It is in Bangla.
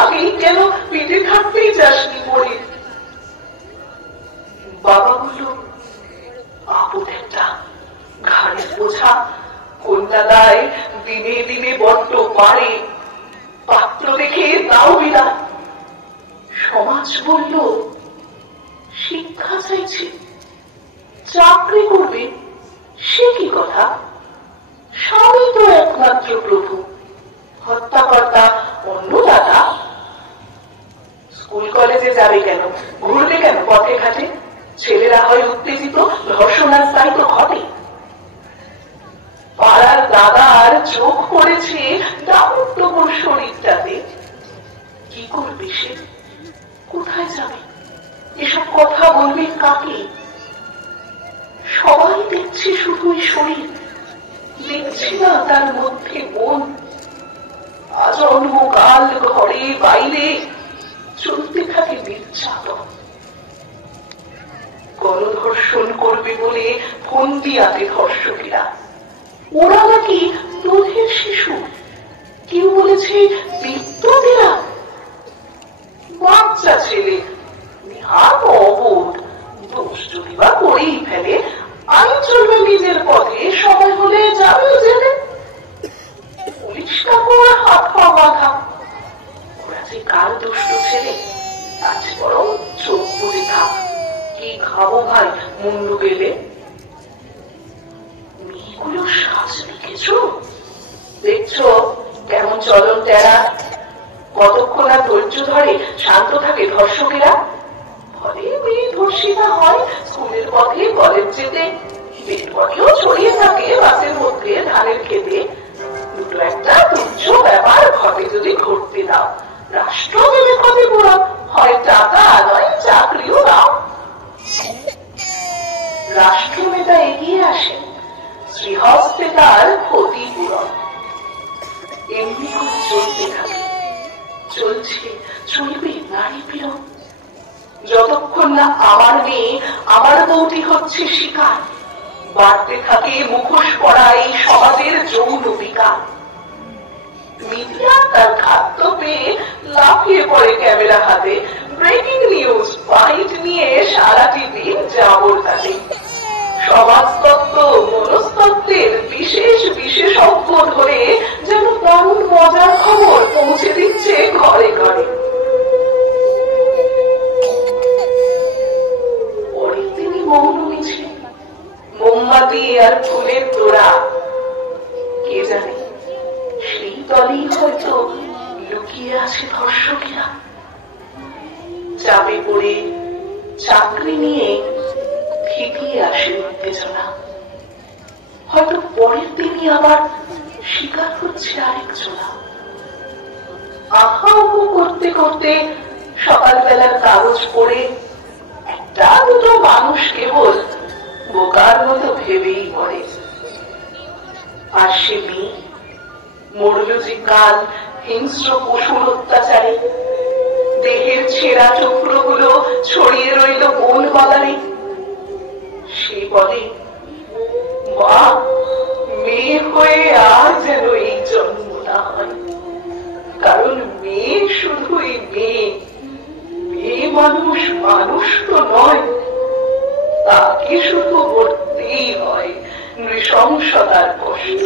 আগেই কেন পেটে থাকতেই যাসনি পড়ে? বাবা বলল, আপদ একটা, ঘাড়ের বোঝা, কন্যাদায় দিনে দিনে বড্ড বাড়ে, পাত্র দেখে দাও বিনা। সমাজ বলল, শিক্ষা চাইছে, চাকরি করবে, সে কি কথা? স্বামী তো একমাত্র প্রভু, হত্যাকর্তা অন্নদাতা। স্কুল কলেজে যাবে কেন, ঘুরবে কেন পথে ঘাটে? ছেলেরা হয় উত্তেজিত, ধর্ষণার তাই তো ঘটে। পাড়ার দাদার চোখ পড়েছে দামোত্তমর শরীরটাতে। কি করবে সে, কোথায় যাবে, এসব কথা বলবে কাকে? সবাই দেখছে শুধুই শরীর, দেখছি না তার মধ্যে মন। আজন্মকাল ঘরে বাইরে চলতে থাকে নির্যাতন। গণধর্ষণ করবে বলে ফন্দি আতে ধর্ষকেরা, ওরা নাকি দুধের শিশু, কেউ বলেছে বিদ্যুতেরা। বাচ্চা ছেলে, নিহার অবোধ, দোষ যদি বা করেই ফেলে, আইন চলবে নিজের পথে, সময় হলে যাবে জেলে। পুলিশটা ওরা হাত পা বাঁধা, ওরা যে কার দুষ্ট ছেলে, আজ বরং চোখ বুঝে থাক। কি খাবো ভাই মুন্ডু গেলে? মেয়েগুলো সাজ দেখেছ, দেখছো কেমন চলন টেরা? কতক্ষণ আর ধৈর্য ধরে শান্ত থাকে ধর্ষকেরা? ফলে মেয়ে ধর্ষিতা হয় স্কুলের পথে, কলেজ যেতে, বেড বডিও ছড়িয়ে থাকে বাসের মধ্যে, ধানের খেতে। দুটো একটা তুচ্ছ ব্যাপার ঘটে যদি ঘটতে দাও, রাষ্ট্র মেলে পথে পুরো, হয় টাকা নয় চাকরিও দাও। রাষ্ট্রনেতা এগিয়ে আসেন, শ্রীহস্তে তার ক্ষতিপূরণ। এমনি করে চলতে থাকে, চলছে চলবে নারী পীড়ন। যতক্ষণ না আমার মেয়ে, আমার বউটি হচ্ছে শিকার, বাড়তে থাকে মুখোশ পরা এই সমাজের যৌন বিকার। মিডিয়া তার খাদ্য পেয়ে লাফিয়ে পড়ে ক্যামেরা হাতে, ব্রেকিং নিউজ ফাইট নিয়ে সারাটি দিন যাবর তাতে। সমাজতত্ত্ব মনস্তত্ত্বের বিশেষ বিশেষজ্ঞ ধরে যেন দারুণ মজার খবর পৌঁছে দিচ্ছে ঘরে ঘরে। পরের দিনই মৌন মিছিল, মোমবাতি আর ফুলের তোড়া। কে জানে সেই দলেই হয়তো লুকিয়ে আছে ধর্ষকেরা। চাপে পড়ে চাকরি নিয়ে ফিকিয়ে আসে উত্তেজনা, হয়তো পরের দিনই আবার শিকার হচ্ছে আরেকজনা। আহা উহু করতে করতে সকালবেলার কাগজ পড়ে একটা দুটো মানুষ কেবল বোকার মতো ভেবেই মরে। আর সে মেয়ে মরল যে কাল হিংস্র পশুর অত্যাচারে, দেহের ছেঁড়া টুকরোগুলো ছড়িয়ে রইল বন বাগানে। সে বলে, মা, মেয়ে হয়ে আর যেন এই জন্ম না হয়, কারণ মেয়ে শুধুই মেয়ে, মেয়ে মানুষ মানুষ তো নয়, তাকে শুধু মরতেই হয় নৃশংসতার কষ্ট।